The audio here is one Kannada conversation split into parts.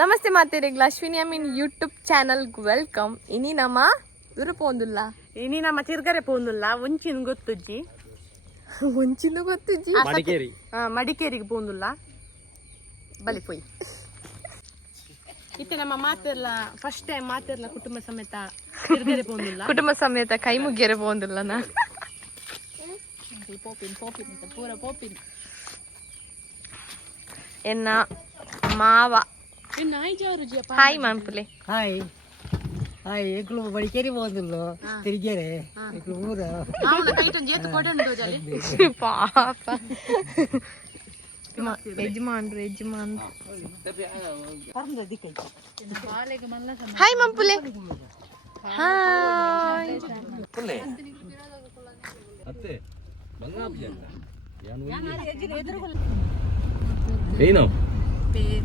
ನಮಸ್ತೆ ಮಾತೇರಿಗ್ಲ Ashwini Amin YouTube channel welcome. ಇನಿ ನಮ್ಮ ದೂರ ಪೋಂದುಲ್ಲ, ಇನಿ ನಮ್ಮ ಚಿರ್ಗರೆ ಪೋಂದುಲ್ಲ. ಒಂಚಿನ ಗೊತ್ತುಜ್ಜಿ, ಒಂಚಿನ ಗೊತ್ತುಜ್ಜಿ ಮಡಿಕೇರಿಗೆ ಪೋಂದುಲ್ಲ. ಬಲಿ ಪೋಯ್ ಇತ್ತೆ ನಮ್ಮ ಮಾತೆರ್ಲ ಫಸ್ಟ್ ಟೈಮ್ ಮಾತೆರ್ಲ ಕುಟುಂಬ ಸಮೇತ ಚಿರ್ಗರೆ ಪೋಂದುಲ್ಲ. ಕುಟುಂಬ ಸಮೇತ ಕೈ ಮುಗ್ಗೆರೆ ಪೋಂದುಲ್ಲ. ನಾ ಪೂರ ಪೋಪಿನ್ ಎನ್ನ ಮಾವ. ಹಾಯ್ ಮಾಂಪುಲೆ. ಹಾಯ್ ಹಾಯ್ ಎಂಕ್ಲು ಮಡಿಕೇರಿ ಹೋದಿಲ್ಲ ತಿರುಗೇರೆ ಎಂಕ್ಲು ಊರ ಪಾಪ ಯಜಮಾನ್ರು ಯಜಮಾನ್ರು. ಹಾಯ್ ಮಾಂಪುಲೆ. ಹಾಯ್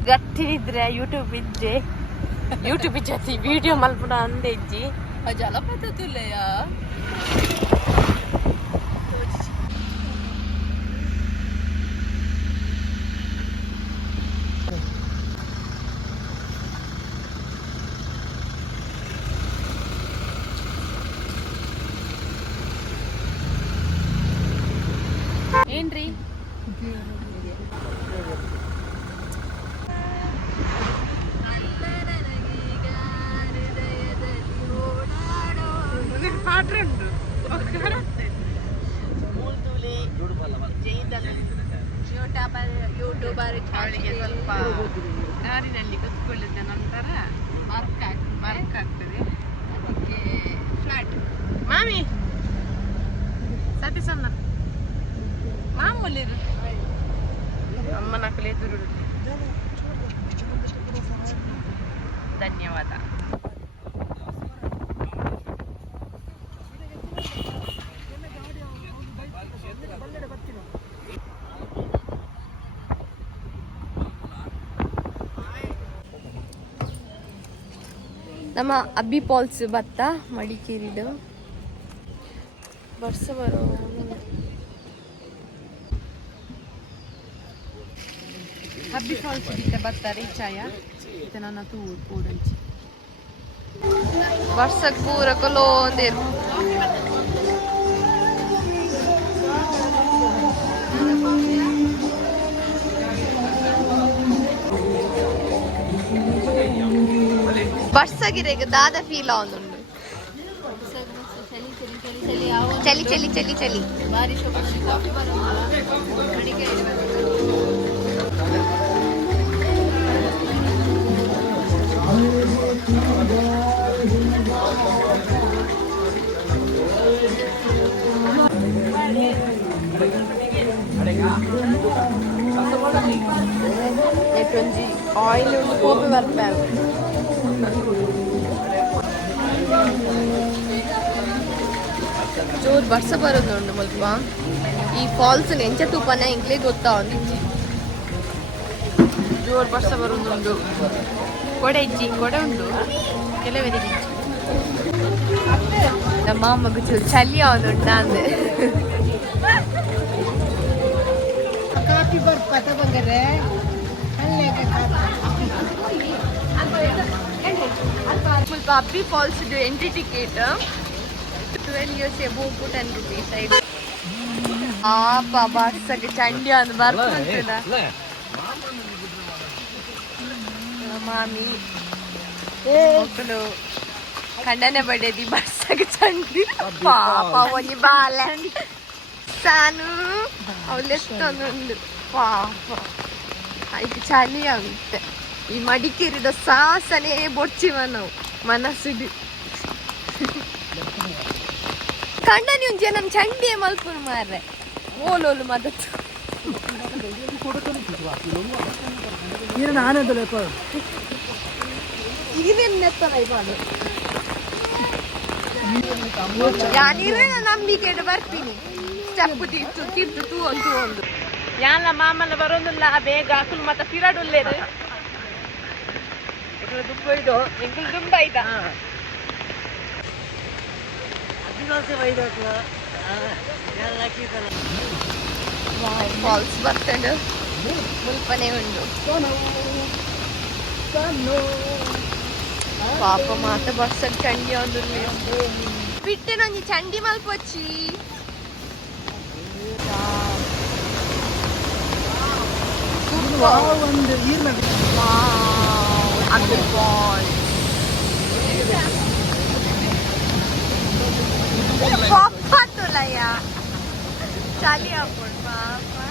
ಗಟ್ಟಿದ್ರೆ ಯೂಟ್ಯೂಬ್ ಇಜ್ಜೆ ಯೂಟ್ಯೂಬ್ ಇಜ್ಜಿ ವಿಡಿಯೋ ಮಲ್ಪುಡ ಅಂದೆ ಇಜ್ಜಿ ಜಲಪಾತ ತುಲೆಯ ಏನ್ರಿ ಯೂಟ್ಯೂಬರ್ ಅವಳಿಗೆ ಸ್ವಲ್ಪ ಕಾರಿನಲ್ಲಿ ಕೂತ್ಕೊಳ್ಳಿದ್ದ ನಂತರ ವರ್ಕ್ ಆಗ್ತದೆ. ಅದಕ್ಕೆ ಫ್ಲಾಟ್ ಮಾಮಿ ಸತೀಸನ್ನ ಮಾಮೂಲಿರು ಅಮ್ಮನ ಕಲೆ ಎದುರು. ಧನ್ಯವಾದ. ನಮ್ಮ ಅಬ್ಬಿ ಫಾಲ್ಸ್ ಬತ್ತ ಮಡಿಕೇರಿದು ವರ್ಷ ಬರೋ ಅಬ್ಬಿ ಫಾಲ್ಸ್ ಬಿಟ್ಟ ಬರ್ತಾರೆ ಚಾಯ ಇತ್ತೆ ನನ್ನ ತೂರು ಕೂಡ ವರ್ಷಕ್ಕೆ ಪೂರ ಕೊಲೋಂದೇರು. ವರ್ಷಗಿರೆಗ ದಾದ ಫೀಲ್ ಆವೊಂದುಂಡು. ಚಲಿ ಚಲಿ ಚಲಿ ಚಲಿ ಎಟ್ಟೊಂಜಿ ಆಯಿಲ್ ಉಂಡು ಕೋಪಿ ಬರ್ಪೇನು ಜೋರು ಬರ್ಸ ಬರೋದುಂಡು ಮುಲ್ಪ. ಈ ಫಾಲ್ಸ್ ಎಂಚ ತೂಪನೆ ಇಂಕ್ಲೇ ಗೊತ್ತಾ ಒಂದಿಜ್ಜಿ ಜೋರು ಬರ್ಸ ಬರೋದುಂಡು. ಕೊಡೆ ಇಜ್ಜಿ ಕೊಡೆ ಉಂಡು ಕೆಲವರಿಗೆ ಇಜ್ಜಿ. ನಮ್ಮ ಅಮ್ಮಗೂ ಚೂರು ಚಳಿ ಅವನುಂಡ ಅಂದೆ ಕಾಫಿ ಬರ್ಪತ ಬಂದರೆ ಸ್ವಲ್ಪ Abbey Falls entry ticket 12 years above 10 rupees. ಪಾಪ ಬರ್ಸಕ್ಕೆ ಚಂಡಿ ಅಂದ್ ಬರ್ತಿಲ್ಲ ಮಾಮಿ ಮಕ್ಕಳು ಕಂಡನೆ ಬಡ್ಯದಿ ಬರ್ಸಕ್ಕೆ ಚಂಡಿ ಪಾಪ ಒಂಜಿ ಬಾಲೆ ಸಾನು ಅವಳೆಷ್ಟೊಂದುಂಡು ಪಾಪ ಅದಕ್ಕೆ ಚಳಿ ಆಗುತ್ತೆ. ಈ ಮಡಿಕೇರಿದ ಸಾಸನೆ ಬೊಡ್ಚಿವ ನಾವು ಮನಸ್ಸುಡು ಕಂಡ ನೀವು ಜನ ಚಂಡಿಯ ಮಲ್ಪುರು ಮಾರ್ರೆ ಓಲೋಲು ಮದತ್ತು ಯಾನಿರೇ ನಂಬಿಕೆ ಬರ್ತೀನಿ. ಸ್ಟೆಪ್ ಕಿತ್ತು ತೂ ಒಂದು ಯಾನ ಮಾಮಲ್ಲ ಬರೋದಿಲ್ಲ ಬೇಗ ಹಾಕಲು ಮತ್ತೆ ಪಿರಾಡುಲ್ಲೇರು ದುಬ್ಬ ಇದು ಎಂಕುಲ್ ದುಂಬ ಆಯ್ತಾ ಫಾಲ್ಸ್ ಬರ್ತಂಡು ಮುಲ್ಪನೆ ಉಂಡು. ಪಾಪ ಮಾತ ಬಸ್ಸಲ್ಲಿ ಚಂಡಿ ಒಂದು ಬಿಟ್ಟೆ ನಂಗೆ ಚಂಡಿ ಮಲ್ಪೊಚ್ಚಿ ಒಂದು ನೀರಿನ पापा तुला या चाली आपण पापा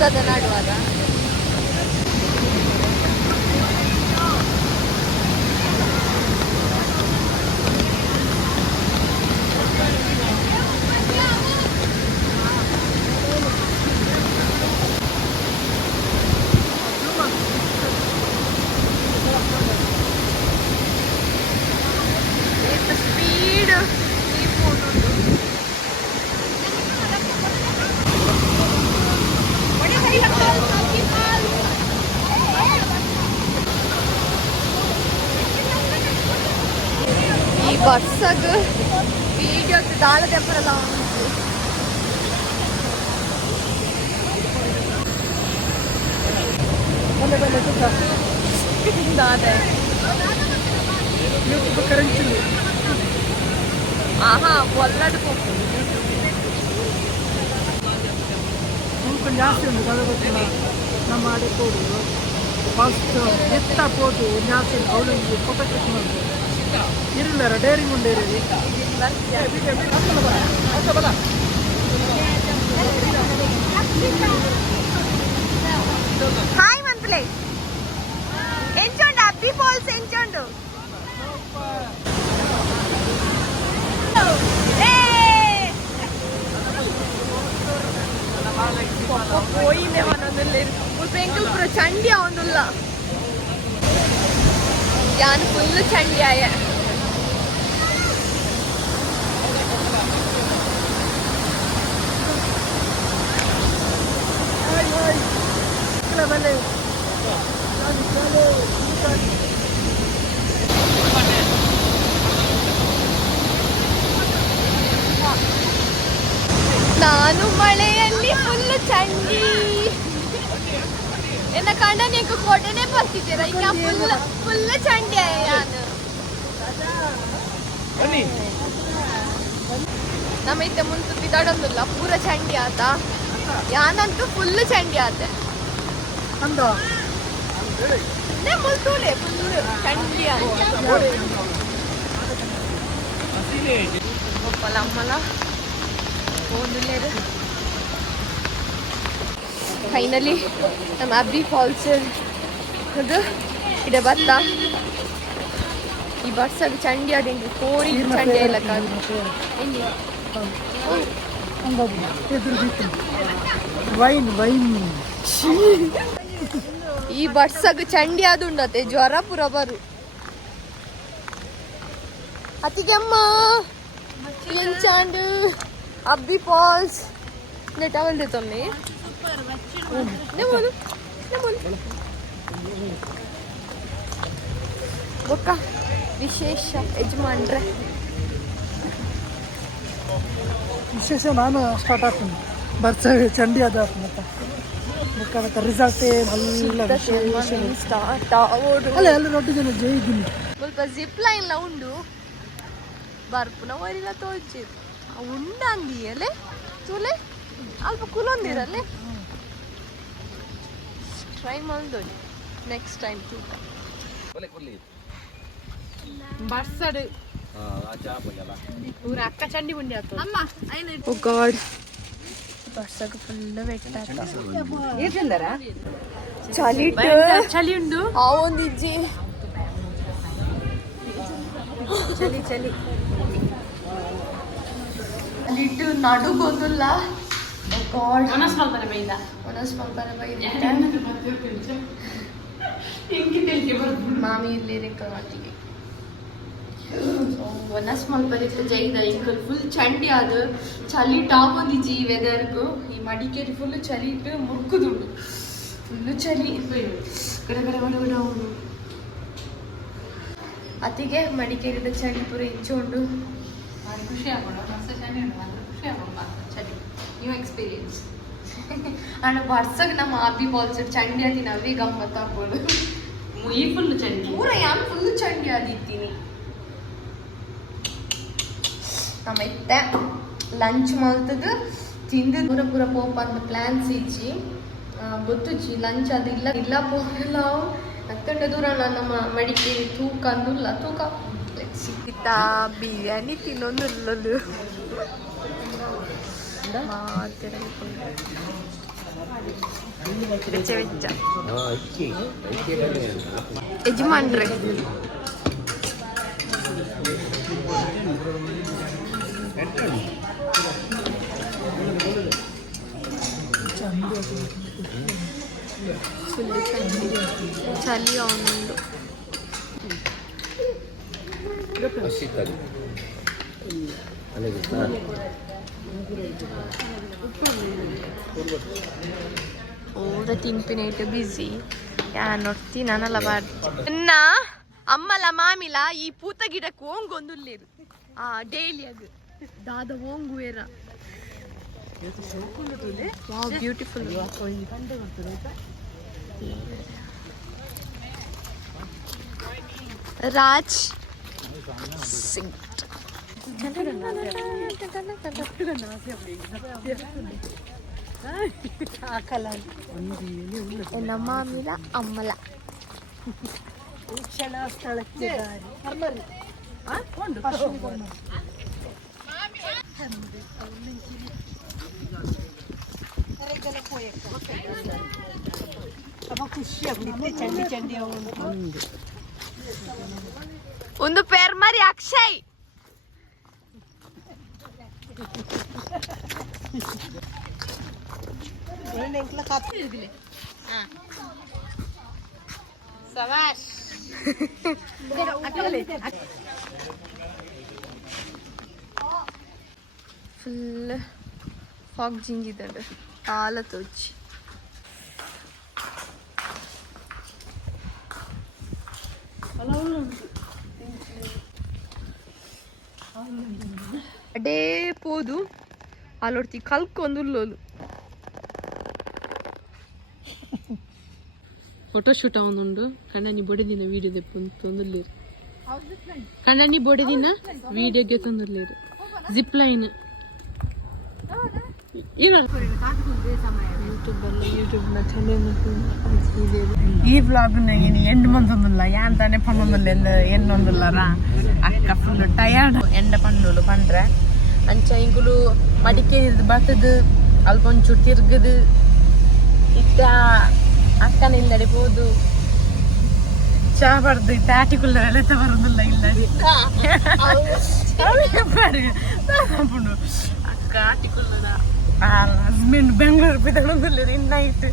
ನಡುವಾಗ ಸ್ಪೀಡ್ ಈ ಬಸ್ಸಾಗ ವಿಡಿಯೋ ದಾಳ ದೆಪ್ಪರಲ್ಲ ದಾದೆ ಯೂಟ್ಯೂಬ್ ಕರೆನ್ಸಿ ಆಹಾ ಒಲ್ಲದು ಸ್ವಲ್ಪ ಜಾಸ್ತಿ ಉಂಟು ಅದು ಗೊತ್ತಿಲ್ಲ ನಮ್ಮ ಆಡಿಕೋಡು ಫಸ್ಟ್ ಎತ್ತ ಪೋಟು ಜಾಸ್ತಿ ಅವಳಿಗೆ ಫೋಟೋ ಕ್ಲಿಕ್ ಮಾಡ್ಬೋದು ಇರಲಿಲ್ಲ ಡೈರಿಂಗ್ ಉಂಡು ಇರಲಿ ಹಾಯ್ ಮಂತ್ಲೆ ಎಂಚುಂಡು ಅಬ್ಬಿ ಫಾಲ್ಸ್ ಎಂಚುಂಡು പോയില്ലേ വന്നല്ലേ ഉൾപ്പെങ്കിൽ പുറ ചണ്ടി ആവുന്നില്ല ഞാൻ ഫുള്ള് ചണ്ടിയായ ನಾನು ಮಳೆಯಲ್ಲಿ ಫುಲ್ ಚಂಡಿ ಎನ್ನ ಕಂಡ ನೀವು ಕೊಡನೆ ಬರ್ತಿದ್ದೀರಾ ಈಗ ಫುಲ್ ಚಂಡಿ ನಾನು ನಮ್ಮ ಇತ್ತ ಮುಂದೆ ಬಿದಾಡೋದಿಲ್ಲ ಪೂರ ಚಂಡಿ ಆತ ಯಾನಂತೂ ಫುಲ್ ಚಂಡಿ ಆತ ಅಂದ ಮುಲ್ತೂಲೆ ಫುಲ್ ಚಂಡಿ ಒಪ್ಪಲ ಅಮ್ಮಲ ಫೈನಲಿ ನಮ್ಮ ಅಬ್ಬಿ ಫಾಲ್ಸ್ ಅದು ಇದೆ ಬತ್ತ ಈ ಬಸ್ಸಾಗ ಚಂಡಿ ಅದಿಂದು ಕೋರಿ ಚಂಡಿ ಎಲ್ಲ ವೈನ್ ವೈನ್ ಈ ಬಸ್ಸಾಗ ಚಂಡಿ ಆದುಂಡತೆ ಜ್ವರ ಪುರ ಬರು ಅತಿಗೆಮ್ಮ ಎಂಚಾಂಡು ಅಬ್ಬಿ ಫಾಲ್ಸ್ ನೆಟ್ಟವಲ್ದೆ ತೊಮ್ಮೆ ನೆಮೋಲು ಬೊಕ್ಕ ವಿಶೇಷ ಯಜಮಾನ್ರೆ ವಿಶೇಷ ನಾನು ಸ್ಟಾರ್ಟ್ ಆಗ್ತೀನಿ ಬರ್ಸ ಚಂಡಿ ಅದು ಮತ್ತೆ ರಿಸಲ್ಟ್ ಸ್ಟಾರ್ಟ್ ಆಗೋಡು ಅಲ್ಲ ಎಲ್ಲ ರೊಟ್ಟಿ ಜನ ಜೈ ಇದ್ದೀನಿ ಸ್ವಲ್ಪ ಜಿಪ್ ಲೈನ್ಲ ಉಂಡು ಬರ್ಪುನ ವರಿಲ ತೋಚಿರು ಉಂಡಂದಿಯಲೆ ತುಲೆ ಅಲ್ಪ ಕುಲೊಂದಿರಲ್ಲೇ ಟ್ರೈ ಮಾಡ್ದೋಡಿ ನೆಕ್ಸ್ಟ್ ಟೈಮ್ ತೂಕ ಬರ್ಸಡು ಊರ ಅಕ್ಕ ಚಂಡಿ ಬುಂಡಿ ಆತು ಅಮ್ಮ ಓ ಗಾಡ್ ಬರ್ಸಾಗ ಫುಲ್ ಬೆಟ್ಟ ಚಳಿ ಚಳಿ ಉಂಡು ಆ ಒಂದಿಜ್ಜಿ ಚಳಿ ಚಳಿ ಅಲ್ಲಿಟ್ಟು ನಡು ಬಂದಿಲ್ಲ ಒನಸ್ ಮಾಡ್ತಾನೆ ಬೈದ ಒನಸ್ ಮಾಡ್ತಾನೆ ಮಾಮಿ ಇಲ್ಲಿ ರೆಕ್ಕವಾಟಿಗೆ ಒನಸ್ ಮಲ್ಪರಿತ್ತು ಜೈದ ಇಂಕಲ್ ಫುಲ್ ಚಂಡಿ ಆದ ಚಳಿ ಟಾಪ್ ಒಂದಿಜ್ಜಿ ಈ ವೆದರ್ಗೂ ಈ ಮಡಿಕೇರಿ ಫುಲ್ ಚಳಿ ಇಟ್ಟು ಮುರ್ಕುದುಂಡು ಫುಲ್ಲು ಚಳಿ ಕಡೆ ಕಡೆ ಹೊರಗಡೆ ಅವನು ಅತಿಗೆ ಮಡಿಕೇರಿದ ಚಳಿ ಪೂರ ಇಂಚುಂಡು ಖುಷಿ ಆಗೋಣ ಖುಷಿ ಆಗೋಣ ಚಳಿ ನ್ಯೂ ಎಕ್ಸ್ಪೀರಿಯನ್ಸ್ ಅಂಡ್ ವರ್ಷಕ್ಕೆ ನಮ್ಮ ಅಬ್ಬಿ ಬಾಲ್ಸ್ ಚಂಡಿ ಆದಿ ನಾವೇ ಗಮ್ಮತ್ ಆಗ್ಬೋದು ಈ ಫುಲ್ ಚಂಡಿ ಪೂರ ಯಾನ್ ಫುಲ್ ಚಂಡಿ ಆದಿತ್ತೀನಿ ನಮ್ಮ ಇತ್ತೆ ಲಂಚ್ ಮಾಡ್ತದ ತಿಂದು ಪೂರ ಪೂರ ಪೋಪ ಅಂತ ಪ್ಲಾನ್ಸ್ ಇಚ್ಚಿ ಗೊತ್ತುಚ್ಚಿ ಲಂಚ್ ಅದು ಇಲ್ಲ ಪೋಲ್ಲ ಅಕ್ಕಂಡ ದೂರ ನಮ್ಮ ಮಡಿಕೇರಿ ತೂಕ ಅಂದುಲ್ಲ ತೂಕ ಸಿಕ್ಕಿತ್ತ ಬಿರಿಯಾನಿ ತಿನ್ನೊಂದು ವೆಚ್ಚ ವೆಚ್ಚ ಯಜಮಾನ್ರೆ ಫುಲ್ ಚಳಿ ಅವನುಂಡು ಊರ ತಿಂಪಿನೈಟ್ ಬಿಸಿ ಯಾನ್ ನೋಡ್ತಿ ನಾನಲ್ಲ ಬಾರ್ದು ಅಮ್ಮಲ ಮಾಮಿಲ ಈ ಪೂತ ಗಿಡಕ್ಕೆ ಓಂಗೊಂದುಲ್ಲೇರು ಡೈಲಿ ಅದು ದಾದ ಓಂಗುವೇರ ಬ್ಯೂಟಿಫುಲ್ ರಾಜ್ ಸಿಂಗ್ ನಮ್ಮ ಮಾಮಿಲ ಅಮ್ಮಲ ಸ್ಥಳಕ್ಕೆ ಖುಷಿ ಆಗ್ಬಿಡುತ್ತೆ ಚಂಡಿ ಚಂಡಿ ಒಂದು ಪೇರ್ ಮರಿ ಅಕ್ಷಯ್ ಫುಲ್ ಫಾಗ್ ಜಿಂಜಿದಂಡು ಕಾಲ ತೋಚಿ ಅಡೇ ಪೋದು ಅಲ್ಲೊಡ್ತಿ ಕಲ್ಕೊಂದುಲ್ಲೋಲು ಫೋಟೋ ಶೂಟ್ ಅವನುಂಡು ಕಣ್ಣನಿ ಬೊಡೆದಿನ ವಿಡಿಯೋ ತೊಂದರ್ಲೇರು ಕಣ್ಣನಿ ಬೊಡೆದಿನ ವಿಡಿಯೋಗೆ ತೊಂದರ್ಲೇರು ಜಿಪ್ ಲೈನ್ ಈ ವ್ಲಾಗ್ ಎಂಡ್ ಮಂದೊಂದಿಲ್ಲ ಯಾನ್ ತಾನೇ ಪಣ್ಣೊಂದಿಲ್ಲ ಎನ್ನೊಂದಿಲ್ಲರ ಅಕ್ಕ ಫುಲ್ ಟಯರ್ಡ್ ಎಂಡ ಪಣ್ಣುಲು ಪಂಡ್ರೆ ಅಂಚ ಇಂಗುಲು ಮಡಿಕೇರಿ ಬರ್ತದು ಅಲ್ಪೊಂಚೂರು ತಿರ್ಗದು ಇತ್ತ ಅಕ್ಕನ ಇಲ್ಲಡೆ ಹೋದು ಚಾ ಬರ್ದು ಇತ್ತ ಆಟಿಕುಲ್ಲ ಎಳೆತ ಬರೋದಿಲ್ಲ ಇಲ್ಲದೆ ಅಕ್ಕ ಆಟಿಕುಲ್ಲದ ಹಸ್ಬೆಂಡ್ ಬೆಂಗಳೂರು ಬಿದ್ದೊಂದಿಲ್ಲ ಇನ್ನೈಟ್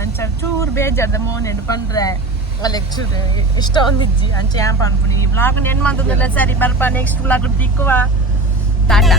ಅಂಚ ಚೂರು ಬೇಜಾರ್ದ ಮೋನೆಂಡು ಪಂಡ್ರೆ ಅಲ್ಲೇ ಚೂರು ಇಷ್ಟ ಒಂದಿಜ್ಜಿ ಅಂಚೆ ಯಾಂಪ ಅನ್ಬಿಡಿ ಈ ಬ್ಲಾಗ್ ನೆನ್ ಮಾಡ್ತದಲ್ಲ ಸರಿ ಬರ್ಪ ನೆಕ್ಸ್ಟ್ ಬ್ಲಾಗ್ ತಿಕ್ಕುವ ಟಾಟಾ